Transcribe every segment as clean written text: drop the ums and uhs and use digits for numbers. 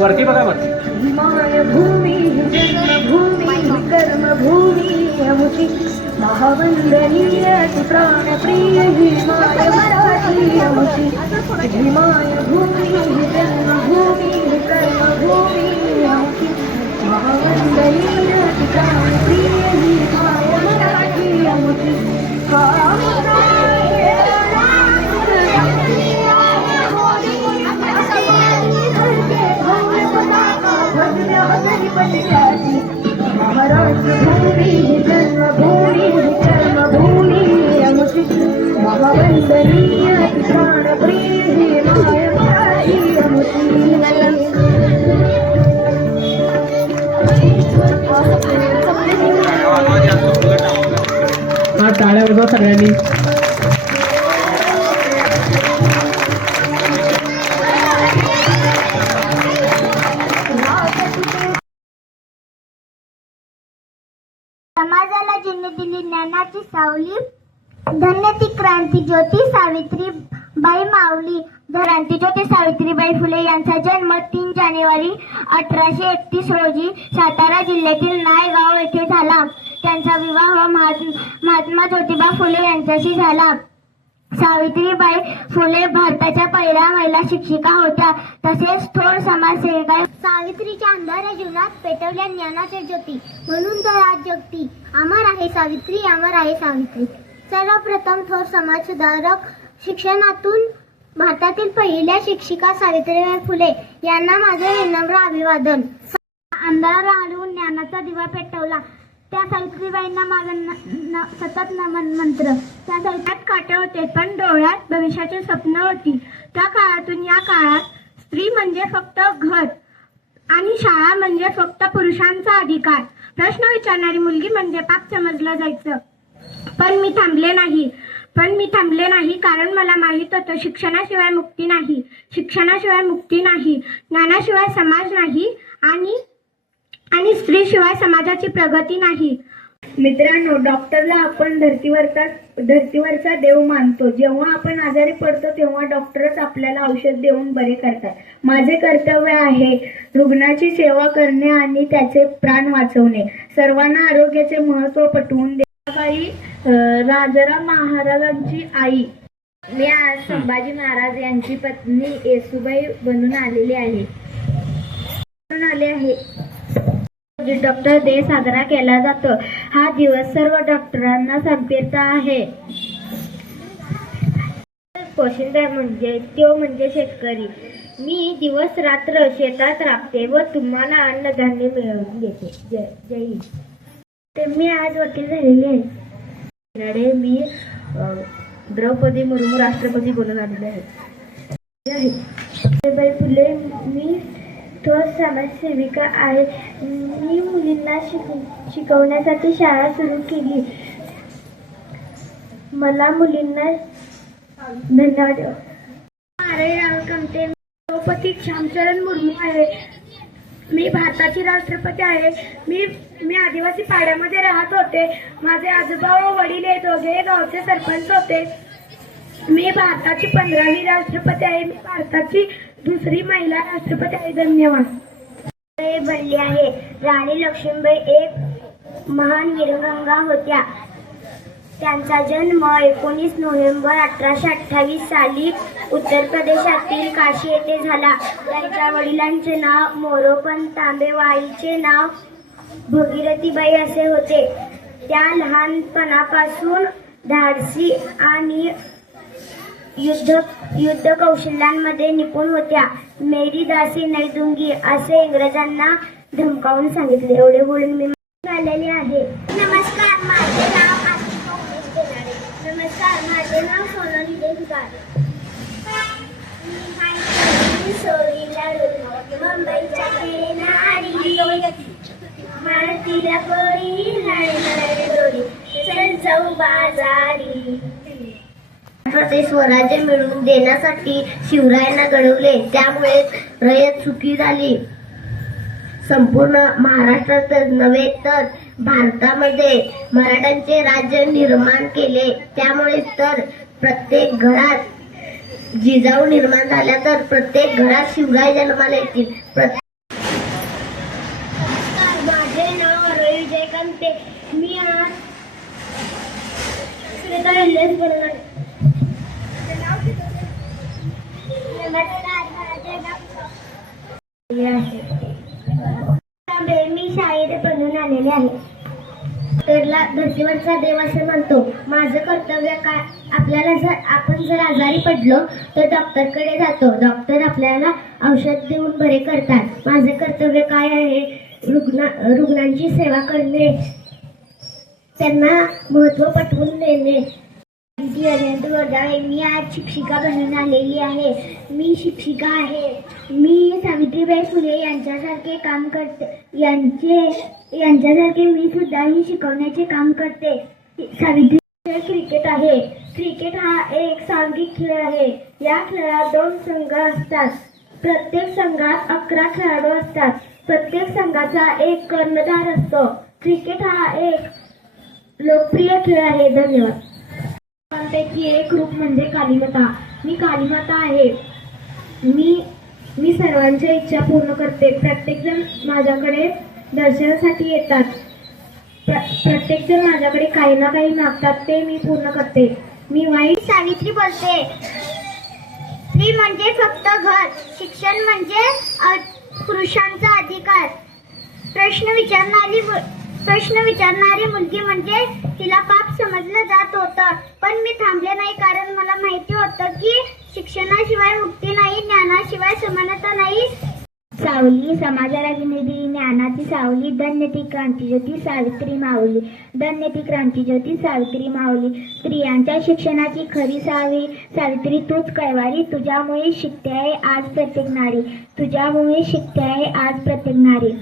वरती बघा वरती. हिमायभूमी जन्मभूमी कर्मभूमी अमुची महावंदनीय प्राणप्रिय हिमाय मराठी अमुची हिमायभूमी जन्मभूमी कर्मभूमी अमुची महावंदनीय प्राणप्रिय हिमाय मराठी अमुची महाराष्ट्रभूमी जन्मभूमी कर्मभूमी अमुची महावंदनीय प्राणप्रिय हिमाय मराठी अमुची. हा टाळ्या वाजवा सगळ्यांनी. समाजाला ज्यांनी दिली ज्ञानाची सावली, धन्य ती क्रांती ज्योती सावित्रीबाई माऊली. क्रांती ज्योती सावित्रीबाई फुले यांचा जन्म 3 जानेवारी 1831 रोजी सातारा जिल्ह्यातील नायगाव येथे झाला. त्यांचा विवाह महात्मा ज्योतिबा फुले यांच्याशी झाला. सावित्रीबाई फुले भारताच्या पहिल्या महिला शिक्षिका होत्या, तसेच थोर समाजसेविका. सावित्रीच्या अंधाऱ्या जीवनात पेटवल्या ज्ञानाच्या ज्योती, म्हणून तर आज जगती अमर आहे सावित्री, अमर आहे सावित्री. सर्वप्रथम थोर समाज सुधारक, शिक्षणातून भारतातील पहिल्या शिक्षिका सावित्रीबाई फुले यांना माझे विनम्र अभिवादन. अंधाराला हलवून ज्ञानाचा दिवा पेटवला त्या सावित्रीबाईंना माझा सतत नमन मंत्र. त्या सावित्र्यात काटे होते, पण डोळ्यात भविष्याची स्वप्न होती. त्या काळातून या काळात स्त्री म्हणजे फक्त घर आणि शाळा म्हणजे फक्त पुरुषांचा अधिकार. प्रश्न विचारणारी मुलगी म्हणजे पाप समजलं जायचं. पण मी थांबले नाही कारण मला माहित होतं शिक्षणाशिवाय मुक्ती नाही, शिक्षणाशिवाय मुक्ती नाही, ज्ञानाशिवाय समाज नाही आणि स्त्रीशिवाय समाजाची प्रगती नाही. मित्रांनो, डॉक्टरला आपण धर्तीवरचा देव मानतो. जेव्हा आपण आजारी पडतो तेव्हा डॉक्टरच आपल्याला औषध देऊन बरे करतात. माझे कर्तव्य आहे रुग्णाची सेवा करणे आणि त्याचे प्राण वाचवणे. सर्वांना आरोग्याचे महत्त्व पटवून दे. राजाराम महाराजांची आई. मी आज संभाजी महाराज यांची पत्नी येसुबाई बनून आले आहे. डॉक्टर डे साजरा केला जातो. हा दिवस सर्व डॉक्टरांना समर्पित आहे. पोशिंदा म्हणजे शेतकरी. मी दिवस रात्र शेतात राबते व तुम्हाला अन्नधान्य मिळवून देते. जय हिंद. मी आज वकील झालेली आहे. मी द्रौपदी मुर्मू राष्ट्रपती बनून आलेले आहे. सावित्रीबाई फुले. मी थोर समाजसेविका आहे. मी मुलींना शिकवण्यासाठी शाळा सुरू केली. मला मुलींना धन्यवाद. द्रौपदी श्यामचरण मुर्मू आहे. मी भारताची राष्ट्रपती आहे. मी आदिवासी पाड्यामध्ये राहत होते. माझे आजोबा व वडील हे दोघे गावचे सरपंच होते. मी भारताची 15वी राष्ट्रपती आहे. मी भारताची 2री महिला राष्ट्रपती आहे. धन्यवाद. बनली आहे. राणी लक्ष्मीबाई एक महान वीरगंगा होत्या. त्यांचा जन्म 19 नोव्हेंबर 1828 साली उत्तर प्रदेशातील काशी येथे झाला. त्यांच्या वडिलांचे नाव मोरोपंत तांबे व आईचे नाव भगीरथीबाई असे होते. त्या लहानपणापासून धाडसी आणि युद्ध कौशल्यांमध्ये निपुण होत्या. मेरी दासी नहीं दूंगी असे इंग्रजांना धमकावून सांगितले. एवढे बोलून मी आलेले आहे. नमस्कार, माझे नाव माझे नाव सोनाली देशकार. मुंबईच्या किनारी मारतीला कोळी लाडणारे दोरी चल जाऊ बाजारी. स्वराज्य मिळवून देण्यासाठी शिवरायांना घडवले. त्यामुळे रयत सुखी झाली. संपूर्ण महाराष्ट्रातच नव्हे तर भारतामध्ये मराठ्यांचे राज्य निर्माण केले. त्यामुळे तर प्रत्येक घरात जिजाऊ निर्माण झाल्या तर प्रत्येक घरात शिवराय जन्माला येतील. पहिलेच बनवणार. मी शाळेत बनवून आलेले आहे. डॉक्टरला धर्तीवरचा देव असे म्हणतो. माझं कर्तव्य काय? आपण जर आजारी पडलो तर डॉक्टरकडे जातो. डॉक्टर आपल्याला औषध देऊन बरे करतात. माझं कर्तव्य काय आहे? रुग्णांची सेवा करणे, त्यांना महत्त्व पटवून देणे. मी आज शिक्षिका बनून आलेली आहे. मी शिक्षिका आहे. मी सावित्रीबाई फुले यांच्यासारखे काम करते. यांच्यासारखे मी सुद्धा ही शिकवण्याचे काम करते. सावित्री क्रिकेट आहे. क्रिकेट हा एक सांघिक खेळ आहे. या खेळात 2 संघ असतात. प्रत्येक संघात 11 खेळाडू असतात. प्रत्येक संघाचा एक कर्णधार असतो. क्रिकेट हा एक लोकप्रिय खेळ आहे. धन्यवाद. पैकी एक रूप म्हणजे कालीमाता. मी कालीमाता आहे. मी सर्वांच्या इच्छा पूर्ण करते. प्रत्येकजण माझ्याकडे दर्शनासाठी येतात. प्रत्येकजण माझ्याकडे काही ना काही मागतात, ते मी पूर्ण करते. मी वाईट सावित्री बोलते. स्त्री म्हणजे फक्त घर, शिक्षण म्हणजे पुरुषांचा अधिकार. प्रश्न विचारणारी मुलगी म्हणजे तिला पाप समजलं जात होतं. पण मी थांबले नाही, कारण मला माहिती होतं की शिक्षणाशिवाय मुक्ती नाही, ज्ञानाशिवाय समानता नाही. सावली समाजाला दिलेली ज्ञानाची सावली. धन्य ती क्रांतीज्योती सावित्री माऊली. धन्य ती क्रांतीज्योती सावित्री माऊली. स्त्रियांच्या शिक्षणाची खरी सावित्री तूच कैवारी. तुझ्यामुळे शिकते आहे आज प्रत्येक नारी. तुझ्यामुळे शिकते आहे आज प्रत्येक नारी.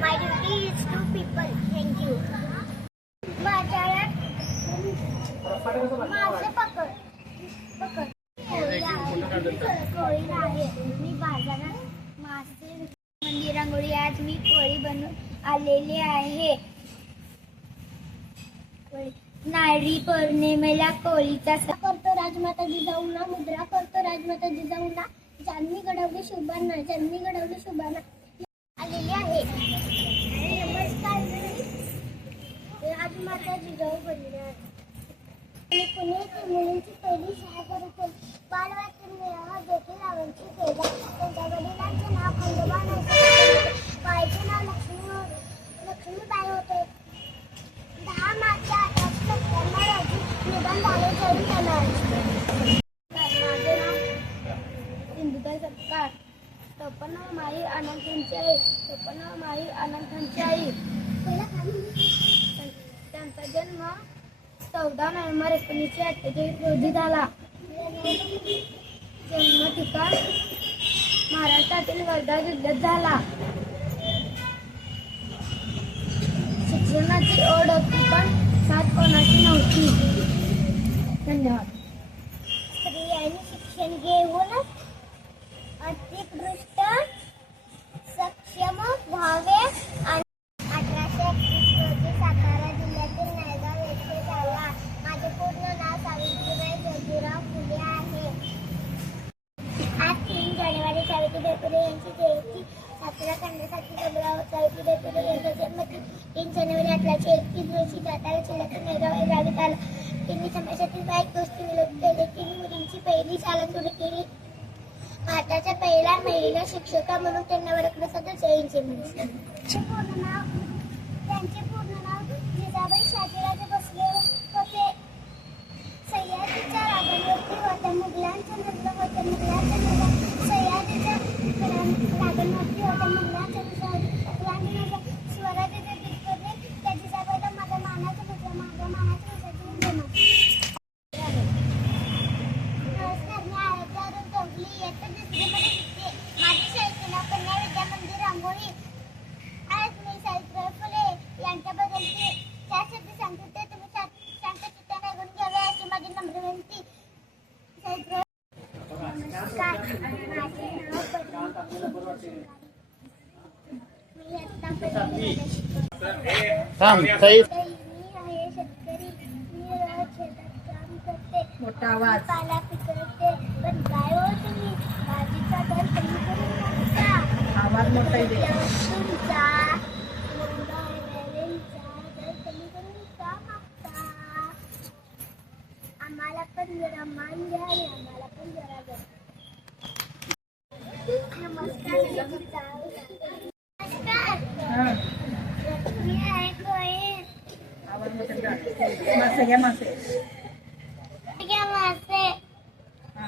My duty is to people. Thank you. माझे पकड कोळी आहे. मी बाजारात मासे मंदिर रांगोळी. आज मी कोळी बनून आलेले आहे. नारळी पौर्णिमेला कोळीचा करतो राजमाता जिजाऊंना. मुद्रा करतो राजमाता जिजाऊंना. ज्यांनी घडवली शुभांना, ज्यांनी घडवली शुभांना आलेली आहे. नमस्कार, मी राजमाता जिजाऊ बनले आहे. पुणे येथे मुलींची पहिली शाळा सुरू केली. बालवाडीत मेळावा ज्योतिरावांची केला. त्यांच्या वडिलांचे नाव खंडोबा नरसिंह, बाईचे नाव लक्ष्मीबाई होते. 10 मार्च 1897 रोजी निधन झाले. जैन समाज. माझे नाव सिंधुताई सपकाळ. टोपणनाव माई अनंतांची आई. टोपणनाव माई अनंतांची आई. त्यांचा जन्म 14 नोव्हेंबर 1948 रोजी झाला. जन्म ठिकाण महाराष्ट्रातील वर्धा जिल्ह्यात झाला. शिक्षणाची ओढ होती, पण साथ कोणाची नव्हती. धन्यवाद. स्त्रियांनी शिक्षण घेऊन आर्थिकदृष्ट्या सक्षम व्हावे. 1831 रोजी सातारा जिल्ह्यातील नायगाव येथे झाला. माझे पूर्ण नाव सावित्रीबाई जोतिराव फुले आहे. आज 3 जानेवारी सावित्रीबाई फुले यांची जयंती सातारा खंडासाठी सावित्रीबाई फुले यांचा जन्म 3 जानेवारी 1831 रोजी सातारा जिल्ह्यातील नायगाव या गावी झाला. त्यांनी समाजातील वाईट गोष्टी विरोध केले. त्यांनी मुलींची पहिली शाळा सुरू केली. भारताच्या पहिल्या महिला शिक्षिका म्हणून त्यांना ओळखलं जातं. जैनचे म्हणून. त्यांचे पूर्ण नाव जिजाबाई शाजीराजे भोसले होते. सह्याद्रीच्या रागांवरती होत्या. मुघलांच्या नजर होत्या. सह्याद्रीच्या रागांवरती होत्या. मुघलांच्या नजर स्वराज्याचे गीत करणे. त्या जिजाबाईला माझ्या मानाचं मुद्रा, माझ्या मानाच्या माझी शाळेचे नाव कन्या विद्या मंदिर रांगोळी. आज मी सावित्रीबाई फुले यांच्याबद्दल 4 शब्द सांगते. तुम्ही शांत चित्ताने ऐकून घ्यावे अशी माझी नम्र विनंती. नमस्कार, माझे नाव मी आता पहिली शिकवते. मी आहे शेतकरी. मी शेतात काम करते. मोठा आवाज. पाला पिकवते. पण काय हो तुम्ही भाजीचा दर कमी करू नका. आवाज मोठा आहे. तुमचा दर कमी करून का मागता? जरा मान द्या आणि आम्हाला पण जरा द्या. नमस्कार. नमस्कार. हा. मी आहे कोयल. आवाज मोठा कर. मासे घ्या मासे. घ्या मासे. हा.